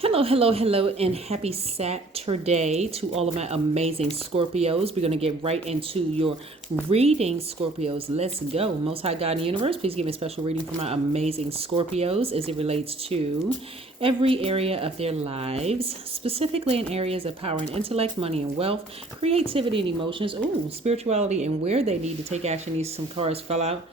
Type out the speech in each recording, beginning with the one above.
Hello, hello, hello, and happy Saturday to all of my amazing Scorpios. We're going to get right into your reading, Scorpios. Let's go. Most High God in the universe, please give me a special reading for my amazing Scorpios as it relates to every area of their lives, specifically in areas of power and intellect, money and wealth, creativity and emotions, spirituality, and where they need to take action. These some cards fell out.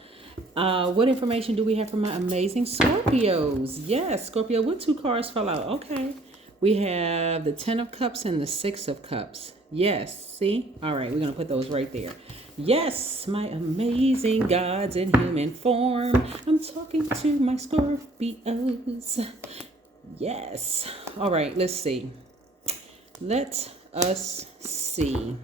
What information do we have from my amazing Scorpios? Yes, Scorpio, what two cards fell out? Okay. We have the 10 of Cups and the 6 of Cups. Yes, see? All right, we're going to put those right there. Yes, my amazing gods in human form. I'm talking to my Scorpios. Yes. All right, let's see. Let us see.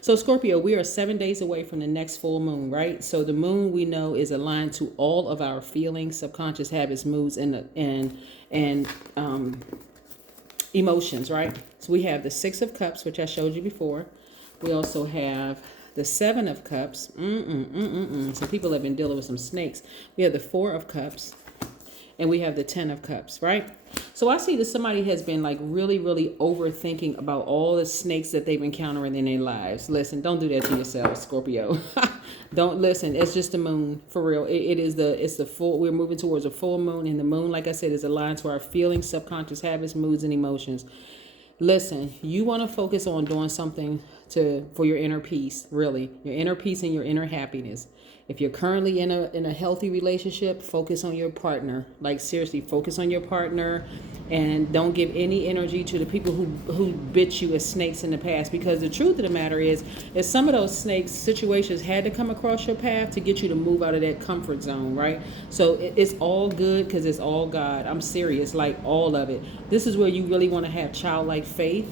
So Scorpio, we are 7 days away from the next full moon, right? So the moon we know is aligned to all of our feelings, subconscious habits, moods, and emotions, right? So we have the 6 of Cups, which I showed you before. We also have the 7 of Cups. Some people have been dealing with some snakes. We have the 4 of Cups. And we have the 10 of Cups, right? So I see that somebody has been like really, really overthinking about all the snakes that they've encountered in their lives. Listen, don't do that to yourself, Scorpio. Don't listen. It's just the moon, for real. It's the full. We're moving towards a full moon, and the moon, like I said, is aligned to our feelings, subconscious habits, moods, and emotions. Listen, you want to focus on doing something for your inner peace, really, your inner peace and your inner happiness. If you're currently in a healthy relationship, focus on your partner. Like seriously, focus on your partner, and don't give any energy to the people who bit you as snakes in the past. Because the truth of the matter is some of those snakes situations had to come across your path to get you to move out of that comfort zone, right? So it's all good because it's all God. I'm serious, like all of it. This is where you really want to have childlike faith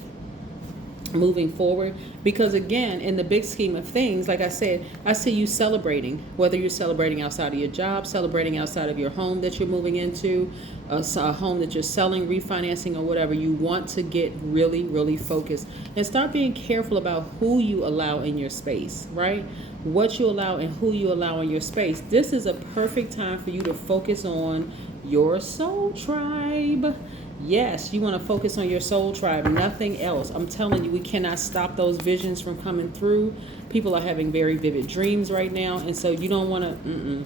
moving forward, because again, in the big scheme of things, like I said, I see you celebrating, whether you're celebrating outside of your job, celebrating outside of your home that you're moving into, a home that you're selling, refinancing, or whatever. You want to get really, really focused and start being careful about who you allow in your space, right? What you allow and who you allow in your space. This is a perfect time for you to focus on your soul tribe. Yes, you want to focus on your soul tribe, nothing else. I'm telling you, we cannot stop those visions from coming through. People are having very vivid dreams right now, and so you don't want to,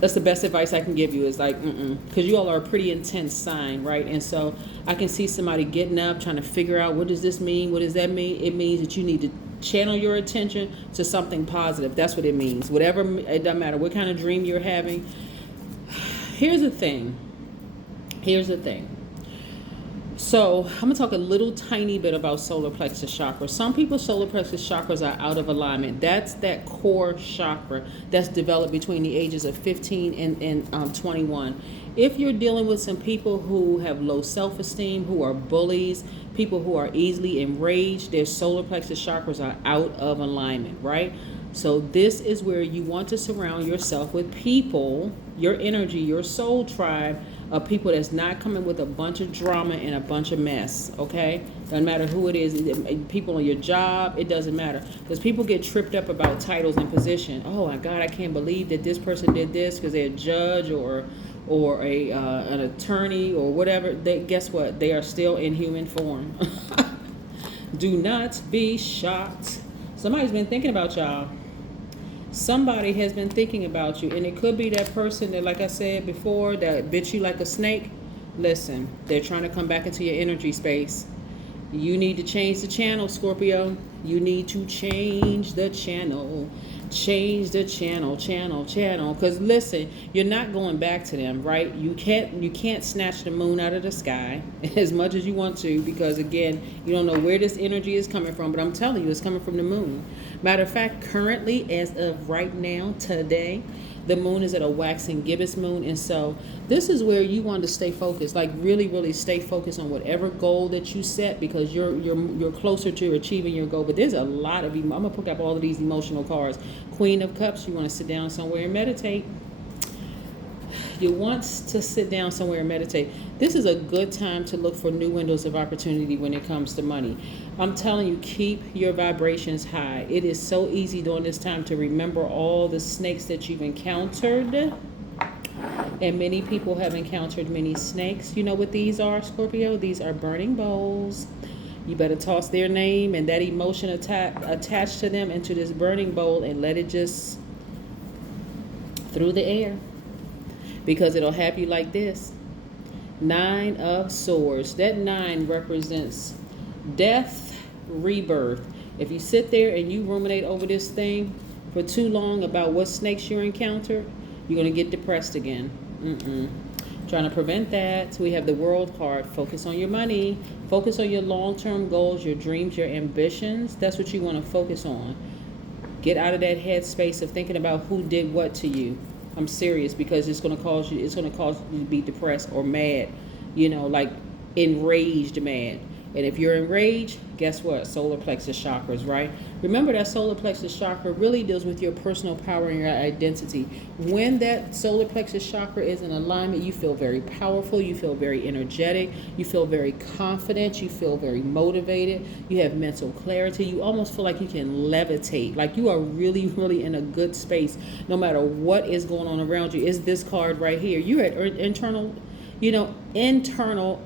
That's the best advice I can give you is like, because you all are a pretty intense sign, right? And so I can see somebody getting up, trying to figure out, what does this mean? What does that mean? It means that you need to channel your attention to something positive. That's what it means. Whatever, it doesn't matter what kind of dream you're having. Here's the thing. So I'm going to talk a little tiny bit about solar plexus chakra. Some people's solar plexus chakras are out of alignment. That's that core chakra that's developed between the ages of 15 and 21. If you're dealing with some people who have low self-esteem, who are bullies, people who are easily enraged, their solar plexus chakras are out of alignment, right? So this is where you want to surround yourself with people, your energy, your soul tribe, of people that's not coming with a bunch of drama and a bunch of mess, okay? Doesn't matter who it is, people on your job, it doesn't matter. Because people get tripped up about titles and position. Oh my God, I can't believe that this person did this because they're a judge or an attorney or whatever. Guess what? They are still in human form. Do not be shocked. Somebody's been thinking about y'all. Somebody has been thinking about you, and it could be that person that, like I said before, that bit you like a snake. Listen, they're trying to come back into your energy space. You need to change the channel, Scorpio. You need to change the channel. Change the channel. Because listen, you're not going back to them, right? You can't snatch the moon out of the sky as much as you want to, because again, you don't know where this energy is coming from, but I'm telling you, it's coming from the moon. Matter of fact, currently, as of right now, today, the moon is at a waxing gibbous moon, and so this is where you want to stay focused, like really, really stay focused on whatever goal that you set, because you're closer to achieving your goal. But there's a lot of I'm gonna pick up all of these emotional cards. Queen of Cups, you want to sit down somewhere and meditate. You want to sit down somewhere and meditate. This is a good time to look for new windows of opportunity when it comes to money. I'm telling you, keep your vibrations high. It is so easy during this time to remember all the snakes that you've encountered. And many people have encountered many snakes. You know what these are, Scorpio? These are burning bowls. You better toss their name and that emotion attached to them into this burning bowl and let it just through the air, because it'll have you like this. 9 of Swords. That 9 represents death, rebirth. If you sit there and you ruminate over this thing for too long about what snakes you encounter, you're going to get depressed again. Trying to prevent that. So we have the World card. Focus on your money. Focus on your long-term goals, your dreams, your ambitions. That's what you want to focus on. Get out of that headspace of thinking about who did what to you. I'm serious, because it's going to cause you to be depressed or mad, you know, like enraged mad. And if you're enraged, guess what? Solar plexus chakras, right? Remember that solar plexus chakra really deals with your personal power and your identity. When that solar plexus chakra is in alignment, you feel very powerful, you feel very energetic, you feel very confident, you feel very motivated, you have mental clarity, you almost feel like you can levitate, like you are really, really in a good space no matter what is going on around you. Is this card right here. You're at internal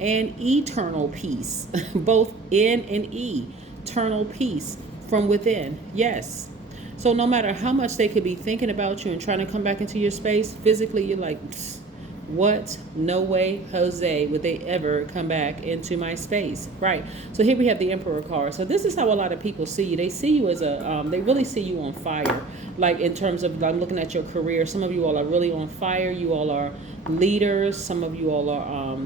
and eternal peace, both in and eternal peace from within. Yes. So no matter how much they could be thinking about you and trying to come back into your space, physically you're like, what? No way, Jose, would they ever come back into my space, right? So here we have the Emperor card. So this is how a lot of people see you. They see you as they really see you on fire. Like in terms of, I'm looking at your career. Some of you all are really on fire. You all are leaders. Some of you all are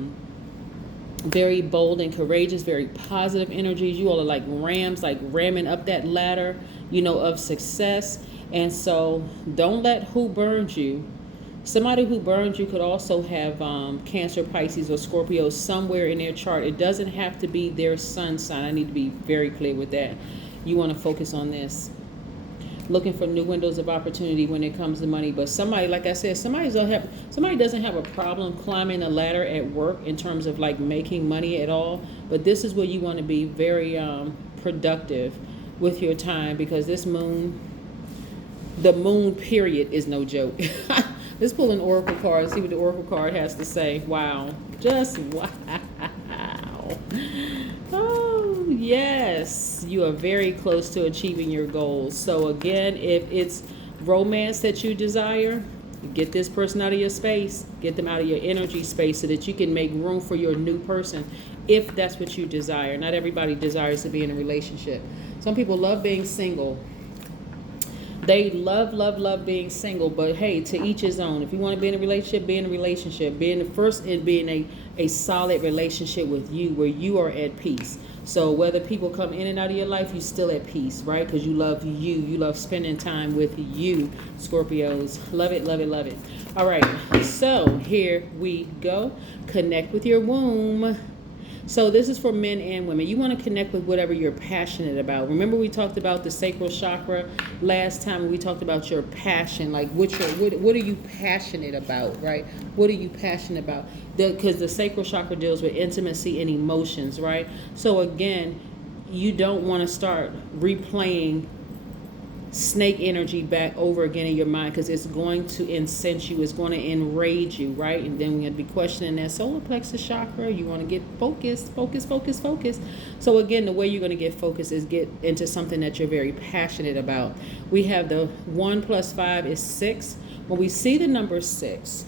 very bold and courageous, very positive energies. You all are like rams, like ramming up that ladder, of success. And so don't let who burned you. Somebody who burned you could also have Cancer, Pisces, or Scorpio somewhere in their chart. It doesn't have to be their sun sign. I need to be very clear with that. You want to focus on this. Looking for new windows of opportunity when it comes to money. But somebody, like I said, somebody doesn't have a problem climbing a ladder at work in terms of like making money at all. But this is where you want to be very productive with your time, because this moon, the moon period, is no joke. Let's pull an oracle card and see what the oracle card has to say. Wow. Just wow. Oh, yes. You are very close to achieving your goals. So again, if it's romance that you desire, get this person out of your space. Get them out of your energy space so that you can make room for your new person, if that's what you desire. Not everybody desires to be in a relationship. Some people love being single. They love being single, but hey, to each his own. If you want to be in a relationship, be in a relationship. Being the first in being a solid relationship with you, where you are at peace. So whether people come in and out of your life, you're still at peace, right? Because you love you. You love spending time with you, Scorpios. Love it, love it, love it. All right, so here we go. Connect with your womb. So this is for men and women. You want to connect with whatever you're passionate about. Remember we talked about the sacral chakra last time, when we talked about your passion, like what are you passionate about, right? What are you passionate about? Because the sacral chakra deals with intimacy and emotions, right? So again, you don't want to start replaying snake energy back over again in your mind, because it's going to incense you, it's going to enrage you, right? And then we're going to be questioning that solar plexus chakra. You want to get focused. So again, the way you're going to get focused is get into something that you're very passionate about. We have the 1 + 5 is 6. When we see the number 6,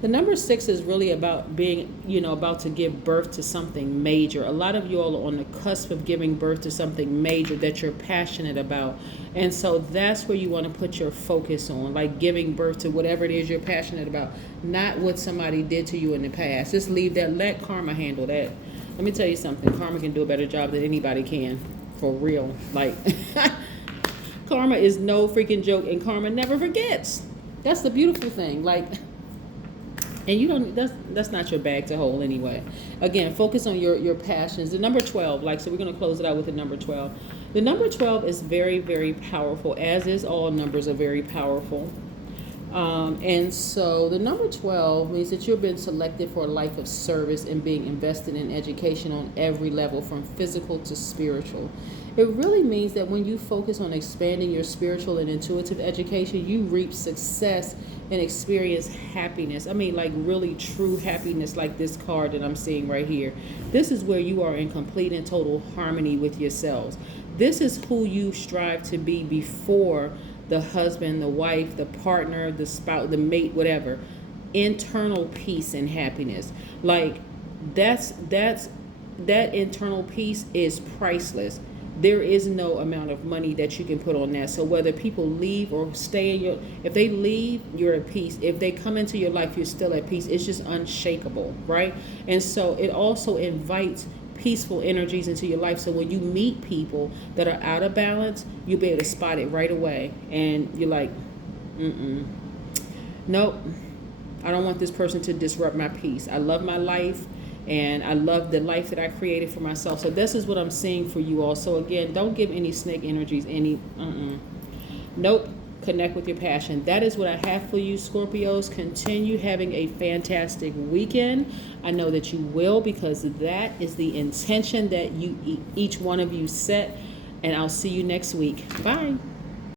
the number 6 is really about being, about to give birth to something major. A lot of you all are on the cusp of giving birth to something major that you're passionate about. And so that's where you want to put your focus on, like giving birth to whatever it is you're passionate about, not what somebody did to you in the past. Just leave that, let karma handle that. Let me tell you something, karma can do a better job than anybody can, for real. Like, karma is no freaking joke, and karma never forgets. That's the beautiful thing. Like, and you don't, that's not your bag to hold anyway. Again, focus on your passions. The number 12, so we're going to close it out with the number 12. The number 12 is very, very powerful, as is all numbers are very powerful. And so the number 12 means that you've been selected for a life of service and being invested in education on every level, from physical to spiritual. It really means that when you focus on expanding your spiritual and intuitive education, you reap success and experience happiness. I mean, like really true happiness, like this card that I'm seeing right here. This is where you are in complete and total harmony with yourselves. This is who you strive to be before the husband, the wife, the partner, the spouse, the mate, whatever. Internal peace and happiness. Like that internal peace is priceless. There is no amount of money that you can put on that. So whether people leave or stay in your, if they leave, you're at peace. If they come into your life, you're still at peace. It's just unshakable, right? And so it also invites peaceful energies into your life. So when you meet people that are out of balance, you'll be able to spot it right away. And you're like, nope, I don't want this person to disrupt my peace. I love my life. And I love the life that I created for myself. So this is what I'm seeing for you all. So again, don't give any snake energies any, nope. Connect with your passion. That is what I have for you, Scorpios. Continue having a fantastic weekend. I know that you will, because that is the intention that each one of you set. And I'll see you next week. Bye.